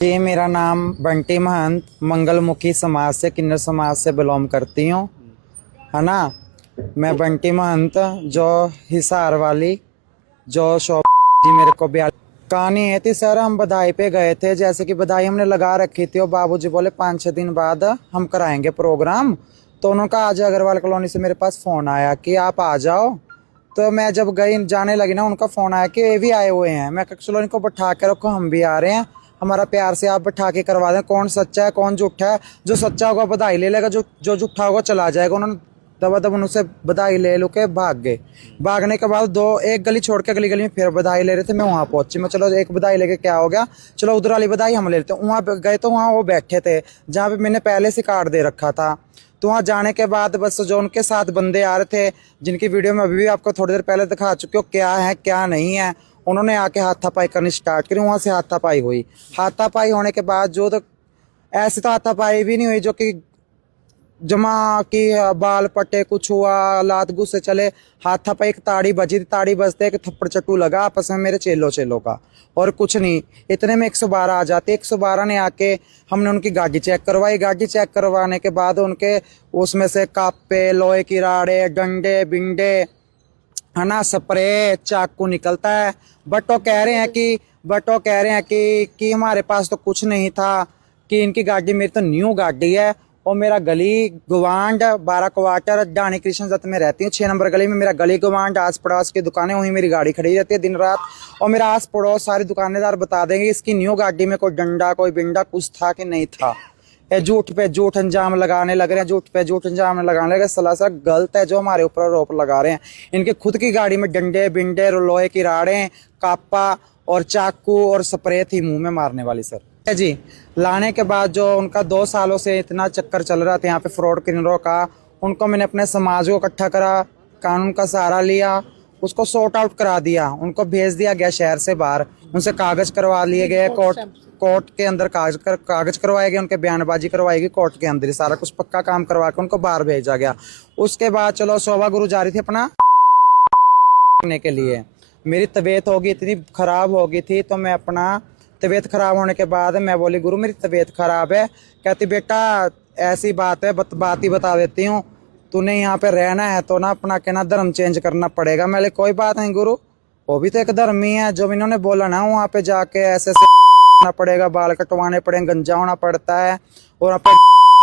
जी, मेरा नाम बंटी महंत मंगलमुखी समाज से किन्नर समाज से बिलोंग करती हूँ, है ना। मैं बंटी महंत जो हिसार वाली जो शॉप जी मेरे को भी कहानी है थी सर। हम बधाई पे गए थे, जैसे कि बधाई हमने लगा रखी थी और बाबूजी बोले 5-6 दिन बाद हम कराएंगे प्रोग्राम। तो उन्होंने कहा आज अग्रवाल कॉलोनी से मेरे पास फ़ोन आया कि आप आ जाओ। तो मैं जब गई जाने लगी ना, उनका फ़ोन आया कि ये भी आए हुए हैं। मैं कहा चलो इनको बैठा के रखो, हम भी आ रहे हैं, हमारा प्यार से आप बैठा के करवा दें। कौन सच्चा है कौन झूठा है, जो सच्चा होगा बधाई ले लेगा, जो जो झूठा होगा चला जाएगा। उन्होंने दबा उनसे बधाई ले लो के भाग गए। भागने के बाद एक गली छोड़ के अगली गली में फिर बधाई ले रहे थे। मैं वहाँ पहुंची, मैं चलो एक बधाई लेके क्या हो गया, चलो उधर वाली बधाई हम ले लेते हैं। वहाँ गए तो वहाँ वो बैठे थे जहाँ पे मैंने पहले से कार्ड दे रखा था। तो वहाँ जाने के बाद बस जो उनके साथ बंदे आ रहे थे, जिनकी वीडियो में अभी भी आपको थोड़ी देर पहले दिखा चुके हो क्या है क्या नहीं है, उन्होंने आके हाथापाई करनी स्टार्ट करी। वहाँ से हाथापाई हुई। हाथापाई होने के बाद जो तो ऐसी तो हाथापाई भी नहीं हुई जो कि जमा की बाल पट्टे कुछ हुआ, लात गुस्से चले। हाथापाई एक ताड़ी बजी थी, ताड़ी बजते एक थप्पड़ चट्टू लगा आपस में मेरे चेलों का, और कुछ नहीं। इतने में 112 आ जाती। 112 ने आके हमने उनकी गाड़ी चेक करवाई। गाड़ी चेक करवाने के बाद उनके उसमें से कापे, लोहे की राड़े, डंडे बिंडे, है ना, स्प्रे, चाकू निकलता है। बट वो कह रहे हैं कि हमारे पास तो कुछ नहीं था, कि इनकी गाड़ी मेरी तो न्यू गाड़ी है। और मेरा गली गवांड 12 क्वार्टर डानी कृष्ण दत्त में रहती हूँ। 6 नंबर गली में मेरा गली गवांड, आस पड़ोस की दुकानें, वहीं मेरी गाड़ी खड़ी रहती है दिन रात। और मेरा आस पड़ोस सारे दुकानदार बता देंगे इसकी न्यू गाड़ी में कोई डंडा कोई बिंडा कुछ था कि नहीं था। ये झूठ पे झूठ अंजाम लगाने लग रहे हैं, झूठ पे झूठ अंजाम लगाने लगे। सलासर गलत है जो हमारे ऊपर आरोप लगा रहे हैं। इनके खुद की गाड़ी में डंडे बिंडे, लोहे की राड़ें, कापा और चाकू और स्प्रे थी मुंह में मारने वाली सर जी। लाने के बाद जो उनका 2 सालों से इतना चक्कर चल रहा था यहाँ पे फ्रॉड क्रिमिनलों का, उनको मैंने अपने समाज को इकट्ठा करा, कानून का सहारा लिया, उसको सॉर्ट आउट करा दिया। उनको भेज दिया गया शहर से बाहर, उनसे कागज करवा लिए गए। कोर्ट के अंदर कागज करवाए गए, उनके बयानबाजी करवाई गई कोर्ट के अंदर ही, सारा कुछ पक्का काम करवा के उनको बाहर भेजा गया। उसके बाद चलो शोभा गुरु जा रही थी अपना करने के लिए। मेरी तबीयत होगी इतनी खराब हो गई थी, तो मैं अपना तबीयत खराब होने के बाद मैं बोली गुरु मेरी तबीयत खराब है। कहती बेटा ऐसी बात है, बात ही बता देती हूँ, तूने यहाँ पे रहना है तो ना अपना कहना धर्म चेंज करना पड़ेगा। मैं कोई बात नहीं गुरु, वो भी तो एक धर्म ही है। जो इन्होंने बोला ना वहाँ पे जाके ऐसे करना पड़ेगा, बाल कटवाने पड़ेंगे, गंजा होना पड़ता है और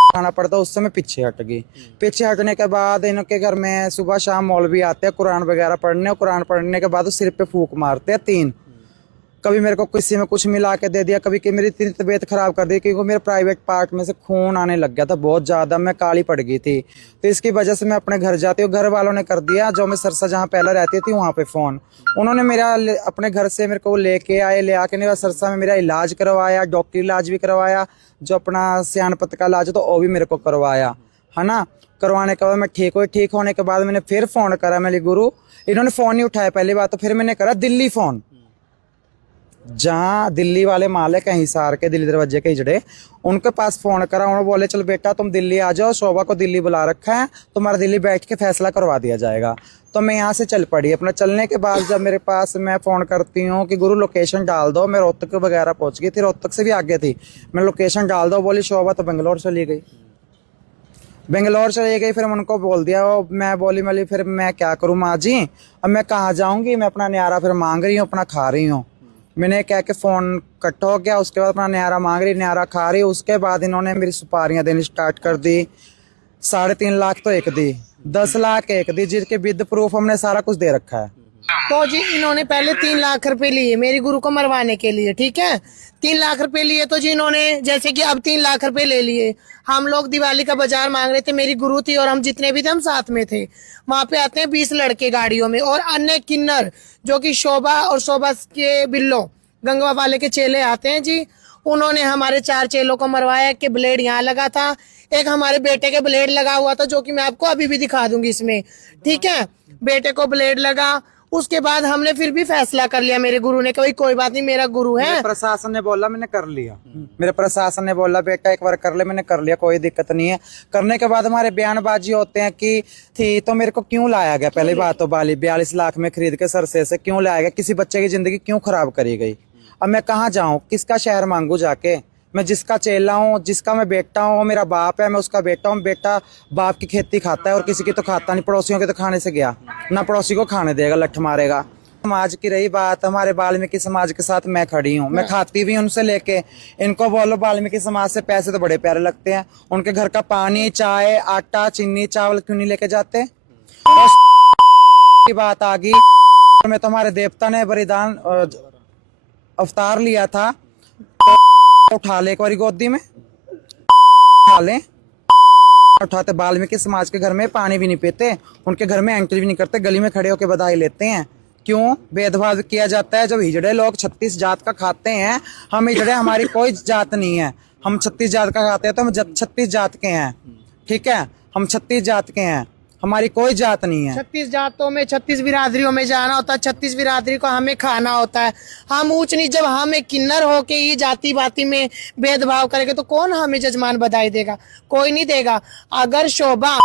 खाना पड़ता है, उससे मैं पीछे हट गई। पीछे हटने के बाद इनके घर में सुबह शाम मौलवी आते हैं कुरान वगैरह पढ़ने, और कुरान पढ़ने के बाद सिर पे फूंक मारते हैं 3। कभी मेरे को किसी में कुछ मिला के दे दिया, कभी कि मेरी इतनी तबीयत खराब कर दी क्योंकि मेरे प्राइवेट पार्ट में से खून आने लग गया था बहुत ज़्यादा, मैं काली पड़ गई थी। तो इसकी वजह से मैं अपने घर जाती हूँ। घर वालों ने कर दिया, जो मैं सरसा जहाँ पहले रहती थी वहाँ पे फ़ोन, उन्होंने मेरा अपने घर से मेरे को लेके आए, ले आके नहीं सरसा में मेरा इलाज करवाया, डॉक्टरी इलाज भी करवाया, जो अपना सियानपत का इलाज तो वो भी मेरे को करवाया, है ना। करवाने के बाद मैं ठीक हुई। ठीक होने के बाद मैंने फिर फ़ोन करा, मैंने गुरु, इन्होंने फ़ोन नहीं उठाया पहली बात। तो फिर मैंने करा दिल्ली फ़ोन, जहाँ दिल्ली वाले मालिक हैं हिसार के, दिल्ली दरवाजे के हिजड़े, उनके पास फ़ोन करा। उन्होंने बोले चल बेटा तुम दिल्ली आ जाओ, शोभा को दिल्ली बुला रखा है, तुम्हारा दिल्ली बैठ के फैसला करवा दिया जाएगा। तो मैं यहाँ से चल पड़ी। अपना चलने के बाद जब मेरे पास मैं फ़ोन करती हूँ कि गुरु लोकेशन डाल दो, मैं रोहतक वगैरह पहुँच गई थी, रोहतक से भी आगे थी, मैं लोकेशन डाल दो, बोली शोभा तो बेंगलोर चली गई। बेंगलोर चली गई। फिर उनको बोल दिया, मैं बोली फिर मैं क्या करूँ माँ जी, अब मैं कहाँ जाऊँगी, मैं अपना न्यारा फिर मांग रही हूँ, अपना खा रही हूँ। मैंने कह के फ़ोन कट हो गया। उसके बाद अपना न्यारा मांग रही, न्यारा खा रही। उसके बाद इन्होंने मेरी सुपारियाँ देनी स्टार्ट कर दी। 3.5 लाख तो एक दी, 10 लाख एक दी, जिसके विद प्रूफ हमने सारा कुछ दे रखा है। तो जी इन्होंने पहले 3 लाख रुपए लिए मेरी गुरु को मरवाने के लिए, ठीक है। 3 लाख रुपए लिए तो जी इन्होंने जैसे कि अब 3 लाख रुपए ले लिए। हम लोग दिवाली का बाजार मांग रहे थे, मेरी गुरु थी और हम जितने भी थे हम साथ में थे। वहां पे आते हैं 20 लड़के गाड़ियों में और अन्य किन्नर जो कि शोभा और शोभा के बिल्लो गंगवा वाले के चेले आते हैं जी। उन्होंने हमारे 4 चेलों को मरवाया कि ब्लेड यहाँ लगा था, एक हमारे बेटे के ब्लेड लगा हुआ था जो कि मैं आपको अभी भी दिखा दूंगी इसमें, ठीक है। बेटे को ब्लेड लगा। उसके बाद हमने फिर भी फैसला कर लिया, मेरे गुरु ने कहा कोई बात नहीं मेरा गुरु है। प्रशासन ने बोला मैंने कर लिया, मेरे प्रशासन ने बोला बेटा एक बार कर ले, मैंने कर लिया, कोई दिक्कत नहीं है। करने के बाद हमारे बयानबाजी होते हैं कि थी तो मेरे को क्यों लाया गया, पहली बात तो 42 लाख में खरीद के सरसे से क्यों लाया गया, किसी बच्चे की जिंदगी क्यों खराब करी गई। अब मैं कहाँ जाऊं, किसका शहर मांगू जाके। मैं जिसका चेला हूँ, जिसका मैं बेटा हूँ, वो मेरा बाप है, मैं उसका बेटा हूँ। बेटा बाप की खेती खाता है और किसी की तो खाता नहीं। पड़ोसियों के तो खाने से गया ना, पड़ोसी को खाने देगा, लठ मारेगा। समाज की रही बात, हमारे वाल्मीकि समाज के साथ मैं खड़ी हूँ, मैं खाती भी उनसे लेके। इनको बोलो वाल्मीकि समाज से पैसे तो बड़े प्यारे लगते हैं, उनके घर का पानी, चाय, आटा, चीनी, चावल क्यों नहीं लेके जाते। और की बात आ गई में, तुम्हारे देवता ने बलिदान अवतार लिया था, तो उठा ले एक बारी गोदी में, उठा ले। उठाते वाल्मीकि समाज के घर में पानी भी नहीं पीते, उनके घर में एंट्री भी नहीं करते, गली में खड़े होकर बधाई लेते हैं। क्यों भेदभाव किया जाता है? जब हिजड़े लोग 36 जात का खाते हैं, हम हिजड़े, हमारी कोई जात नहीं है, हम 36 जात का खाते हैं, तो हम 36 जात के हैं, ठीक है, हम 36 जात के हैं, हमारी कोई जात नहीं है। 36 जातों में 36 बिरादरियों में जाना होता है, 36 बिरादरी को हमें खाना होता है। हम ऊंच नीच, जब हम एक किन्नर होके ही जाति बाती में भेदभाव करेंगे तो कौन हमें जजमान बधाई देगा? कोई नहीं देगा। अगर शोभा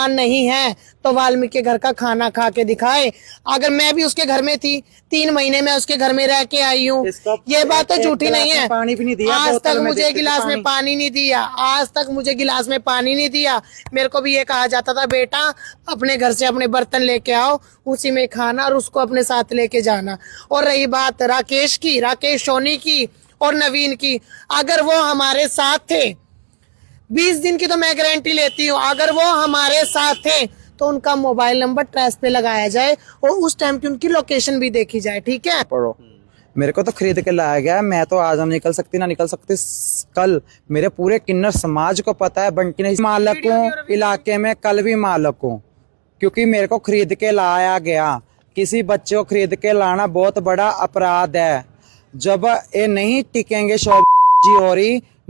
नहीं है तो वाल्मीकि के घर का खाना खा के दिखाए। अगर मैं भी उसके घर में थी, 3 महीने में उसके घर में रह के आई हूँ, ये बात तो झूठी नहीं है। पानी भी नहीं दिया, आज तक मुझे गिलास में पानी नहीं दिया, आज तक मुझे गिलास में पानी नहीं दिया। मेरे को भी ये कहा जाता था, बेटा अपने घर से अपने बर्तन लेके आओ, उसी में खाना और उसको अपने साथ लेके जाना। और रही बात राकेश की, राकेश सोनी की और नवीन की, अगर वो हमारे साथ थे, 20 दिन की तो मैं गारंटी लेती हूँ, अगर वो हमारे साथ थे तो उनका मोबाइल नंबर ट्रेस पे लगाया जाए और उस टाइम की उनकी लोकेशन भी देखी जाए, ठीक है। पढ़ो, मेरे को तो खरीद के लाया गया, मैं तो आज हम निकल सकती ना निकल सकती कल। मेरे पूरे किन्नर समाज को पता है, बंटी ने मालक हूँ इलाके में, कल भी मालक हूँ, क्योंकि मेरे को खरीद के लाया गया। किसी बच्चे को खरीद के लाना बहुत बड़ा अपराध है। जब ये नहीं टिकेंगे, शोभा जी और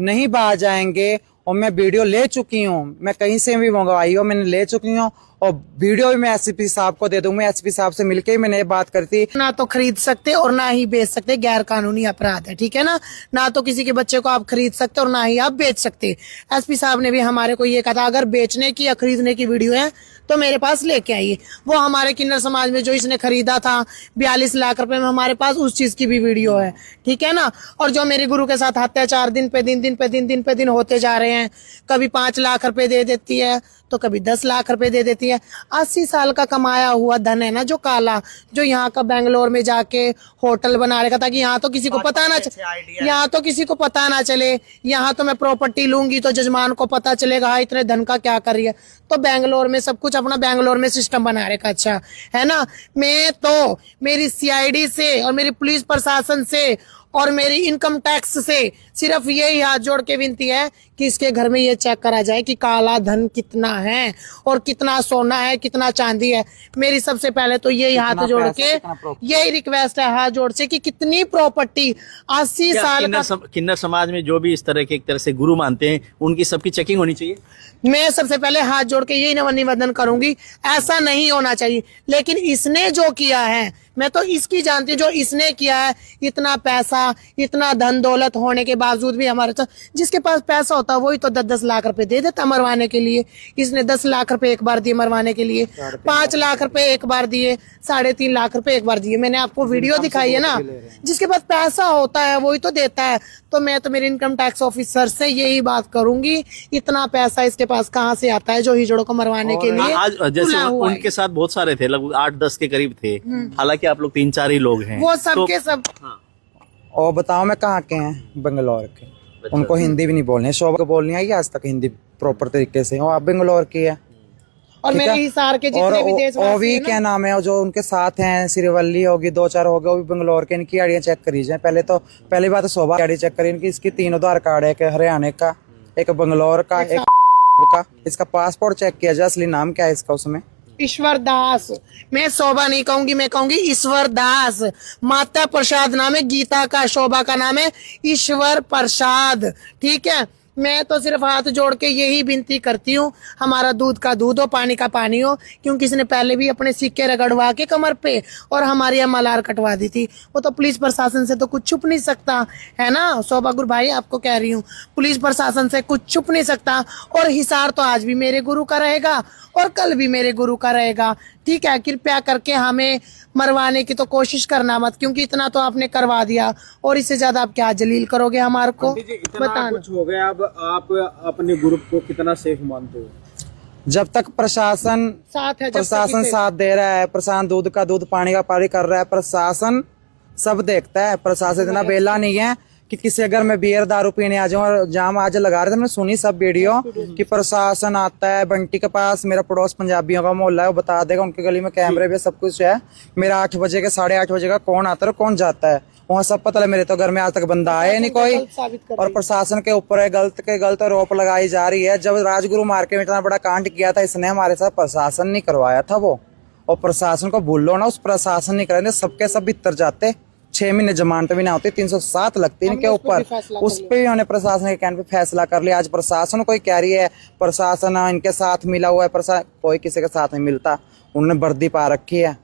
नहीं बाज आएंगे, और मैं वीडियो ले चुकी हूँ, मैं कहीं से भी मंगवाई हो, मैंने ले चुकी हूँ, और वीडियो भी मैं एसपी साहब को दे दूंगा। एसपी साहब से मिलके ही मैंने ये बात करी थी। ना तो खरीद सकते और ना ही बेच सकते, गैर कानूनी अपराध है, ठीक है ना। ना तो किसी के बच्चे को आप खरीद सकते और ना ही आप बेच सकते। एसपी साहब ने भी हमारे को ये कहा था, अगर बेचने की या खरीदने की वीडियो है तो मेरे पास लेके आइए। वो हमारे किन्नर समाज में जो इसने खरीदा था 42 लाख रुपए में, हमारे पास उस चीज की भी वीडियो है, ठीक है ना। और जो मेरे गुरु के साथ अत्याचार दिन पे दिन होते जा रहे हैं, कभी 5 लाख रुपए दे देती है तो कभी 10 लाख रुपए दे देती है। 80 साल का कमाया हुआ धन है ना जो काला, जो यहाँ का बेंगलोर में जाके होटल बना रखा, ताकि यहाँ तो किसी को पता ना चले, यहाँ तो किसी को पता ना चले, यहाँ तो मैं प्रॉपर्टी लूंगी तो जजमान को पता चलेगा हाँ इतने धन का क्या कर रही है। तो बेंगलोर में सब कुछ अपना बेंगलोर में सिस्टम बना रखा, अच्छा है ना। मैं तो मेरी सीआईडी से और मेरी पुलिस प्रशासन से और मेरी इनकम टैक्स से सिर्फ यही हाथ जोड़ के विनती है कि इसके घर में ये चेक करा जाए कि काला धन कितना है और कितना सोना है, कितना चांदी है। मेरी सबसे पहले तो यही हाथ जोड़ के यही रिक्वेस्ट है, हाथ जोड़ से, कि कितनी प्रॉपर्टी 80 साल का। किन्नर समाज में जो भी इस तरह के एक तरह से गुरु मानते हैं, उनकी सबकी चेकिंग होनी चाहिए। मैं सबसे पहले हाथ जोड़ के यही निवेदन करूंगी, ऐसा नहीं होना चाहिए। लेकिन इसने जो किया है, मैं तो इसकी जानती हूँ, जो इसने किया है, इतना पैसा, इतना धन दौलत होने के बावजूद भी हमारे साथ, जिसके पास पैसा होता है वही तो 10-10 लाख रुपए दे देता मरवाने के लिए। इसने 10 लाख रुपए एक बार दिए मरवाने के लिए, 5 लाख रुपए एक बार दिए, 3.5 लाख रुपए एक बार दिए। मैंने आपको वीडियो दिखाई है ना, जिसके पास पैसा होता है वही तो देता है। तो मैं तो मेरे इनकम टैक्स ऑफिसर से यही बात करूंगी, इतना पैसा इसके पास कहाँ से आता है जो हिजड़ों को मरवाने के लिए आज जैसे खुला हुआ है। उनके साथ बहुत सारे थे, लगभग 8-10 के करीब थे, हालांकि आप लोग 3-4 ही लोग हैं। वो सब के सब। और बताओ मैं कहाँ के हैं? बेंगलोर के। उनको हिंदी भी नहीं बोलनी है, शोभा को बोलनी आई आज तक हिंदी प्रॉपर तरीके से। और आप बेंगलोर की है, और मेरे हिसार के जितने भी देशवासी और भी हैं ना, क्या नाम है जो उनके साथ हैं, सिरवल्ली होगी, 2-4 हो गए, वो भी बेंगलोर के। इनकी आईडियां चेक करी जाए पहले तो। पहली बात तो शोभा की आईडी चेक करी इनकी। इसकी 3 आधार कार्ड है, एक हरियाणा का, एक बेंगलोर का, एक का। इसका पासपोर्ट चेक किया जाए, असली नाम क्या है इसका उसमें। ईश्वर दास। मैं शोभा नहीं कहूंगी, मैं कहूंगी ईश्वर दास। माता प्रसाद नाम है गीता का, शोभा का नाम है ईश्वर प्रसाद, ठीक है। मैं तो सिर्फ हाथ जोड़ के यही विनती करती हूँ, हमारा दूध का दूध हो, पानी का पानी हो। क्योंकि इसने पहले भी अपने सिक्के रगड़वा के कमर पे और हमारी एमएलआर कटवा दी थी। वो तो पुलिस प्रशासन से तो कुछ छुप नहीं सकता, है ना शोभा गुरु भाई, आपको कह रही हूँ, पुलिस प्रशासन से कुछ छुप नहीं सकता। और हिसार तो आज भी मेरे गुरु का रहेगा और कल भी मेरे गुरु का रहेगा, ठीक है, कृपया करके हमें मरवाने की तो कोशिश करना मत, क्योंकि इतना तो आपने करवा दिया और इससे ज्यादा आप क्या जलील करोगे हमारे को? आंटी जी, इतना बताना। कुछ हो गया, अब आप अपने ग्रुप को कितना सेफ मानते हो? जब तक प्रशासन साथ है, जब तक प्रशासन इसे- साथ दे रहा है, प्रशासन दूध का दूध पानी का पानी कर रहा है, प्रशासन सब देखता है। प्रशासन इतना बेला नहीं है कि किसी अगर मैं बियर दारू पीने आ जाऊं और जाम आज लगा रहे थे, मैंने सुनी सब वीडियो कि प्रशासन आता है बंटी के पास, मेरा पड़ोस पंजाबियों का मोहल्ला है, वो बता देगा, उनकी गली में कैमरे भी सब कुछ है। मेरा 8 बजे के 8:30 बजे का कौन आता है और कौन जाता है वहाँ सब पता है। मेरे तो घर में आज तक बंदा आया नहीं कोई, गलत साबित कर और प्रशासन के ऊपर है गलत के गलत आरोप लगाई जा रही है। जब राजगुरु मार्केट में इतना बड़ा कांड किया था, इसने हमारे साथ प्रशासन नहीं करवाया था वो, और प्रशासन को भूल लो ना, उस प्रशासन नहीं कराने, सबके सब भीतर जाते, 6 महीने जमानत भी ना होती, 307 लगती इनके ऊपर। उस पे भी उन्होंने प्रशासन के कहने पे फैसला कर लिया। आज प्रशासन कोई कह रही है प्रशासन इनके साथ मिला हुआ है, प्रशासन कोई किसी के साथ नहीं मिलता, उन्होंने वर्दी पा रखी है।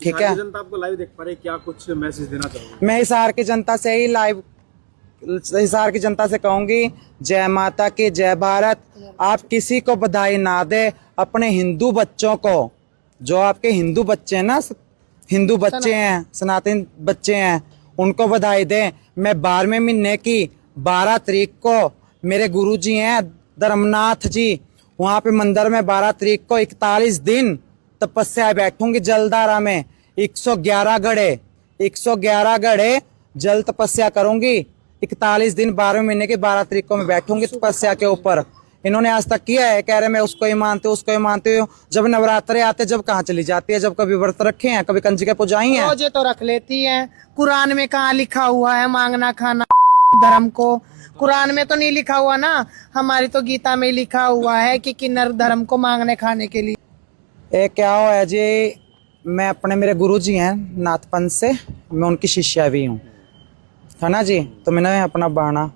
ठीक है, सारी जनता आपको लाइव देख पा रही है, क्या कुछ मैसेज देना चाहोगे? मैं हिसार की जनता से ही लाइव हिसार की जनता से कहूंगी, जय माता की, जय भारत। आप किसी को बधाई ना दे, अपने हिंदू बच्चों को, जो आपके हिंदू बच्चे हैं ना, हिंदू बच्चे हैं, सनातन बच्चे हैं, उनको बधाई दें। मैं 12वें महीने की 12 तारीख को, मेरे गुरुजी हैं धर्मनाथ जी, वहां पे मंदिर में 12 तारीख को 41 दिन तपस्या बैठूंगी जलधारा में। 111 घड़े जल तपस्या करूंगी 41 दिन, 12वें महीने की 12 तारीख को मैं बैठूंगी तपस्या के ऊपर। इन्होंने आज तक किया है, कह रहे मैं उसको ही मानते हूँ, उसको ही मानते हो। जब नवरात्रे आते जब कहाँ चली जाती है, जब कभी व्रत रखे हैं, कभी कंजिका पुजाई हैं। रोजे तो रख लेती है, कुरान में कहाँ लिखा हुआ है मांगना खाना धर्म को? कुरान में तो नहीं लिखा हुआ ना, हमारी तो गीता में लिखा हुआ है कि किन्नर धर्म को मांगने खाने के लिए। ये क्या हुआ है जी, मैं अपने मेरे गुरु जी हैं नाथपंथ से, मैं उनकी शिष्या भी हूँ, है ना जी। तो मैंने अपना बाणा